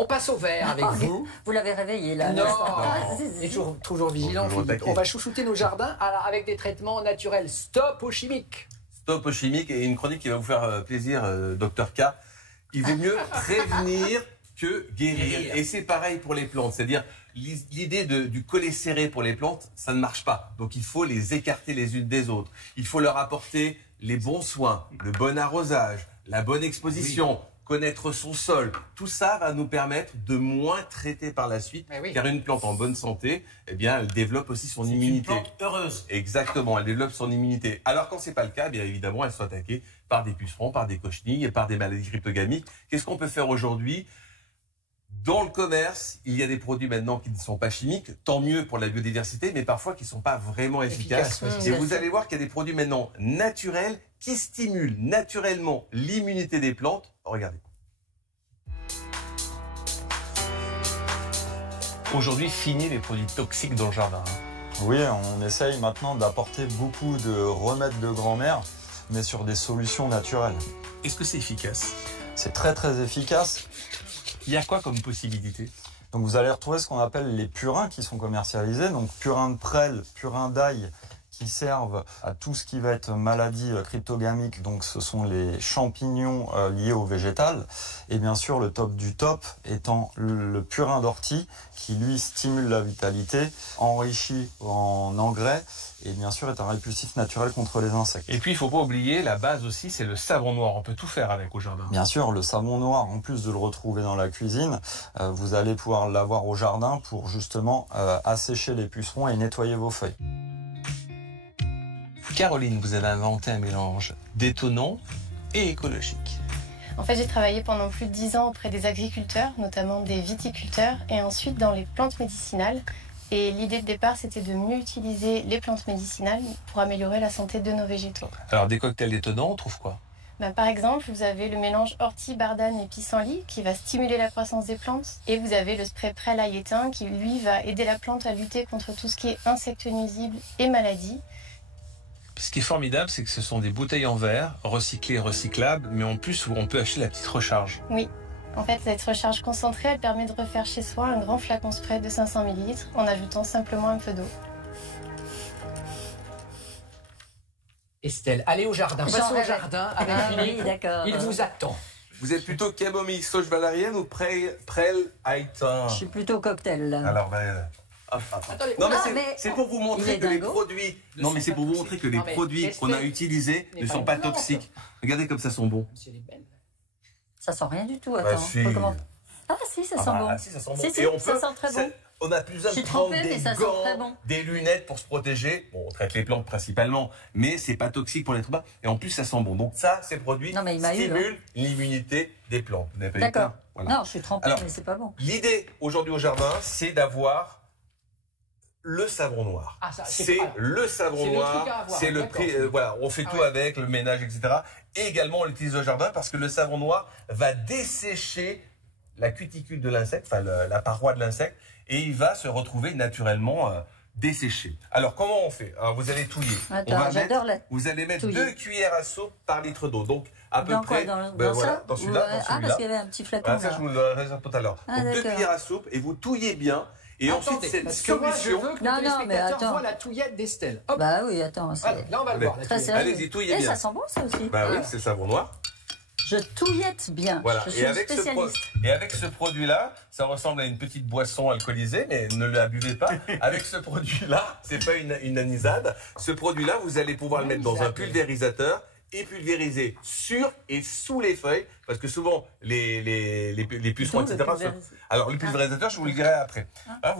On passe au vert avec vous. Vous l'avez réveillé là. Non, Si, il est si. toujours vigilant. Toujours Philippe. taquet. On va chouchouter nos jardins avec des traitements naturels. Stop aux chimiques. Stop aux chimiques et une chronique qui va vous faire plaisir, Dr K. Il vaut mieux prévenir que guérir. Et c'est pareil pour les plantes. C'est-à-dire, l'idée du collet serré pour les plantes, ça ne marche pas. Donc il faut les écarter les unes des autres. Il faut leur apporter les bons soins, le bon arrosage, la bonne exposition, connaître son sol. Tout ça va nous permettre de moins traiter par la suite. Car une plante en bonne santé, eh bien, elle développe aussi son immunité. Une plante heureuse. Exactement, elle développe son immunité. Alors quand c'est pas le cas, bien évidemment, elle soit attaquée par des pucerons, par des cochenilles, par des maladies cryptogamiques. Qu'est-ce qu'on peut faire aujourd'hui? Dans le commerce, il y a des produits maintenant qui ne sont pas chimiques, tant mieux pour la biodiversité, mais parfois qui ne sont pas vraiment efficaces. Et vous allez voir qu'il y a des produits maintenant naturels qui stimulent naturellement l'immunité des plantes. Regardez. Aujourd'hui, fini les produits toxiques dans le jardin. Oui, on essaye maintenant d'apporter beaucoup de remèdes de grand-mère, mais sur des solutions naturelles. Est-ce que c'est efficace? C'est très très efficace. Il y a quoi comme possibilité? Donc vous allez retrouver ce qu'on appelle les purins qui sont commercialisés. Donc purins de prêle, purins d'ail qui servent à tout ce qui va être maladie cryptogamique. Donc ce sont les champignons liés au végétal. Et bien sûr le top du top étant le purin d'ortie qui lui stimule la vitalité, enrichi en engrais et bien sûr est un répulsif naturel contre les insectes. Et puis il ne faut pas oublier, la base aussi, c'est le savon noir. On peut tout faire avec au jardin. Bien sûr, le savon noir, en plus de le retrouver dans la cuisine, vous allez pouvoir l'avoir au jardin pour justement assécher les pucerons et nettoyer vos feuilles. Caroline, vous avez inventé un mélange détonnant et écologique. En fait, j'ai travaillé pendant plus de 10 ans auprès des agriculteurs, notamment des viticulteurs, et ensuite dans les plantes médicinales. Et l'idée de départ, c'était de mieux utiliser les plantes médicinales pour améliorer la santé de nos végétaux. Alors, des cocktails détonnants, on trouve quoi? Par exemple, vous avez le mélange ortie, bardane et pissenlit qui va stimuler la croissance des plantes. Et vous avez le spray prêle ail éteint qui, lui, va aider la plante à lutter contre tout ce qui est insectes nuisibles et maladies. Ce qui est formidable, c'est que ce sont des bouteilles en verre, recyclées, recyclables, mais en plus, on peut acheter la petite recharge. Oui. En fait, cette recharge concentrée, elle permet de refaire chez soi un grand flacon spray de 500 ml en ajoutant simplement un peu d'eau. Estelle, allez au jardin. Passez au jardin avec Philippe. Oui, d'accord. Il vous attend. Vous êtes plutôt camomille sauge valérienne ou prêle aïtin? Je suis plutôt cocktail là. Alors, Attendez, non, Ah, mais mais c'est pour vous montrer que les produits. Non, mais c'est pour vous montrer que les produits qu'on a utilisés ne sont pas toxiques. Regardez comme ça sont bons. Monsieur les belles. Ça sent rien du tout, Bah, attends. si. Ah si, ça sent bon. Si, ça sent bon. Si, si, Et on ça peut, sent très bon. on a plus besoin Je de suis prendre trempée, des mais ça sent gants, très bon. des lunettes pour se protéger. Bon, on traite les plantes principalement, mais c'est pas toxique pour l'être humain. Et en plus, ça sent bon. Donc ça, ces produits Non, mais il m'a eu, stimulent l'immunité des plantes. Vous n'avez pas eu D'accord. peur? Voilà. Non, je suis trempée, Alors, mais c'est pas bon. L'idée aujourd'hui au jardin, c'est d'avoir le savon noir. Ah, ça, c'est le savon c'est le noir, truc à avoir, c'est le d'accord. prix. Voilà, on fait tout avec, le ménage, etc. Et également, on l'utilise au jardin parce que le savon noir va dessécher la cuticule de l'insecte, enfin la paroi de l'insecte, et il va se retrouver naturellement desséché. Alors, comment on fait? Alors, vous allez touiller. Attends, j'adore la... Vous allez mettre touiller. 2 cuillères à soupe par litre d'eau. Donc, à peu Dans près. quoi, dans voilà, ça dans celui-là. Ouais. Ah, parce qu'il y avait un petit flacon Voilà, ça, là. je vous le réserve tout à l'heure. Ah, Donc, 2 d'accord. cuillères à soupe et vous touillez bien. Et ensuite, Attendez, cette parce que moi, je solution. veux que Non, le non, mais téléspectateur attends. voit la touillette d'Estelle. Hop, Bah oui, attends. voilà, là on va le voir. La Très touillette. sérieux. Allez-y, touillez Et bien. ça sent bon ça aussi. Bah oui, c'est le savon noir. Je touillette bien. Voilà. Je suis une spécialiste. Et avec ce produit-là, ça ressemble à une petite boisson alcoolisée, mais ne la buvez pas. Avec ce produit-là, c'est pas une anisade. Ce produit-là, vous allez pouvoir le mettre dans un pulvérisateur et pulvériser sur et sous les feuilles, parce que souvent les pucerons, D'où le etc. pulvérisateur. Alors le pulvérisateur, je vous le dirai après. Hein,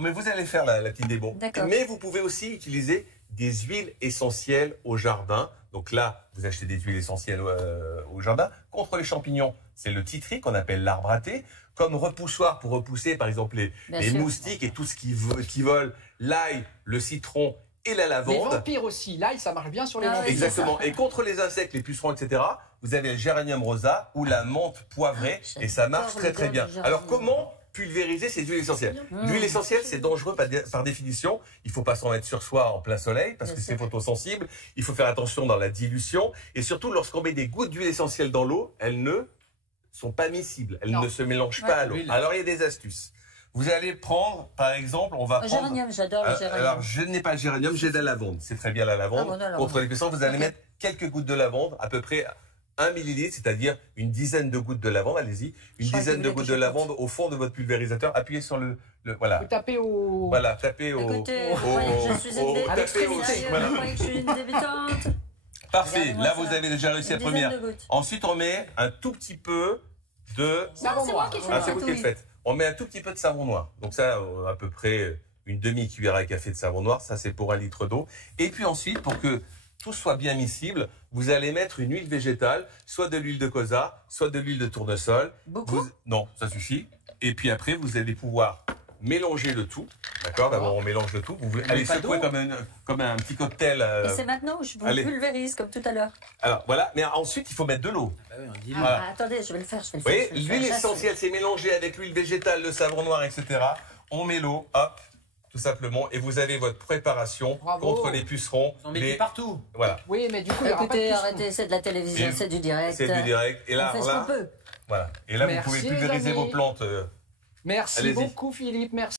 mais vous allez faire la petite débo. D'accord. Mais vous pouvez aussi utiliser des huiles essentielles au jardin. Donc là, vous achetez des huiles essentielles au jardin. Contre les champignons, c'est le titri qu'on appelle l'arbre à thé. Comme repoussoir pour repousser, par exemple, les sûr. moustiques et tout ce qui vole, l'ail, le citron et la Les lavande. vampires aussi. L'ail, ça marche bien sur les Ah vampires. oui, Exactement. Et contre les insectes, les pucerons, etc., vous avez le géranium rosa ou la menthe poivrée et ça marche très très bien. J'adore le Alors géranium. comment pulvériser ces huiles essentielles? L'huile essentielle, c'est dangereux par définition. Il faut pas s'en mettre sur soi en plein soleil parce que c'est photosensible. Il faut faire attention dans la dilution et surtout lorsqu'on met des gouttes d'huile essentielle dans l'eau, elles ne sont pas miscibles. Elles Non. ne se mélangent pas à l'eau. L'huile. Alors, il y a des astuces. Vous allez prendre, par exemple, on va prendre... Géranium, j'adore le géranium. Alors, je n'ai pas le géranium, j'ai de la lavande. C'est très bien la lavande. Ah bon, alors. Contre les puissants, vous allez Ok. mettre quelques gouttes de lavande, à peu près 1 millilitre, c'est-à-dire une dizaine de gouttes de lavande, allez-y. Une Je crois dizaine que de vous gouttes voulez de que je lavande au fond de votre pulvérisateur. Appuyez sur le voilà. Vous tapez au... Voilà, tapez au... Écoutez, vous croyez que je suis une débutante. Avec tapez au- extrémité. voilà. Vous croyez que je suis une débutante. Parfait, Regardez-moi là ça. vous avez déjà réussi la Une dizaine première. de gouttes. Ensuite, on met un tout petit peu de... Savon c'est noir. moi qui fais Ah, le c'est vous qui le chatouille. faites. On met un tout petit peu de savon noir. Donc ça, à peu près une demi-cuillère à café de savon noir. Ça, c'est pour 1 litre d'eau. Et puis ensuite, pour que tout soit bien miscible, vous allez mettre une huile végétale, soit de l'huile de colza, soit de l'huile de tournesol. Beaucoup. Non, ça suffit. Et puis après, vous allez pouvoir mélanger le tout. D'accord. D'abord, on mélange le tout. Vous allez pas secouer d'eau. comme un petit cocktail. Et c'est maintenant où je vous allez. pulvérise comme tout à l'heure. Alors, voilà. Mais ensuite, il faut mettre de l'eau. Bah oui, on dit Voilà. Ah, attendez, je vais le faire, je vais le Vous voyez, faire. je vais le l'huile faire. essentielle, c'est mélangé avec l'huile végétale, le savon noir, etc. On met l'eau, hop, tout simplement, et vous avez votre préparation Bravo. contre les pucerons. Vous en mettez les- partout. Voilà, Oui, mais du coup, il n'y aura pas de Écoutez, pucerons. arrêtez, c'est de la télévision, Et c'est du direct. c'est du direct. Et On là, fait ce là, qu'on peut. voilà. Et là, Merci, vous pouvez les pulvériser amis. vos plantes. Merci Allez-y. beaucoup, Philippe. Merci.